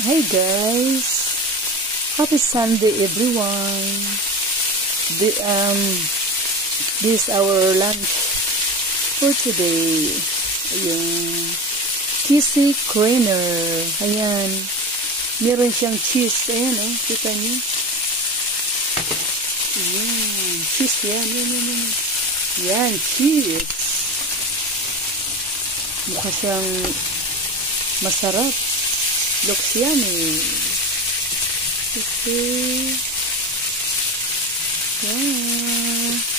Hey guys, happy Sunday everyone. This is our lunch for today. Ayan, cheesy crainer. Ayan, meron siyang cheese. Ayan oh, kita niyo. Ayan, cheese yan. Yan, cheese. Mukha siyang masarap. Looks yummy. Okay. Yeah.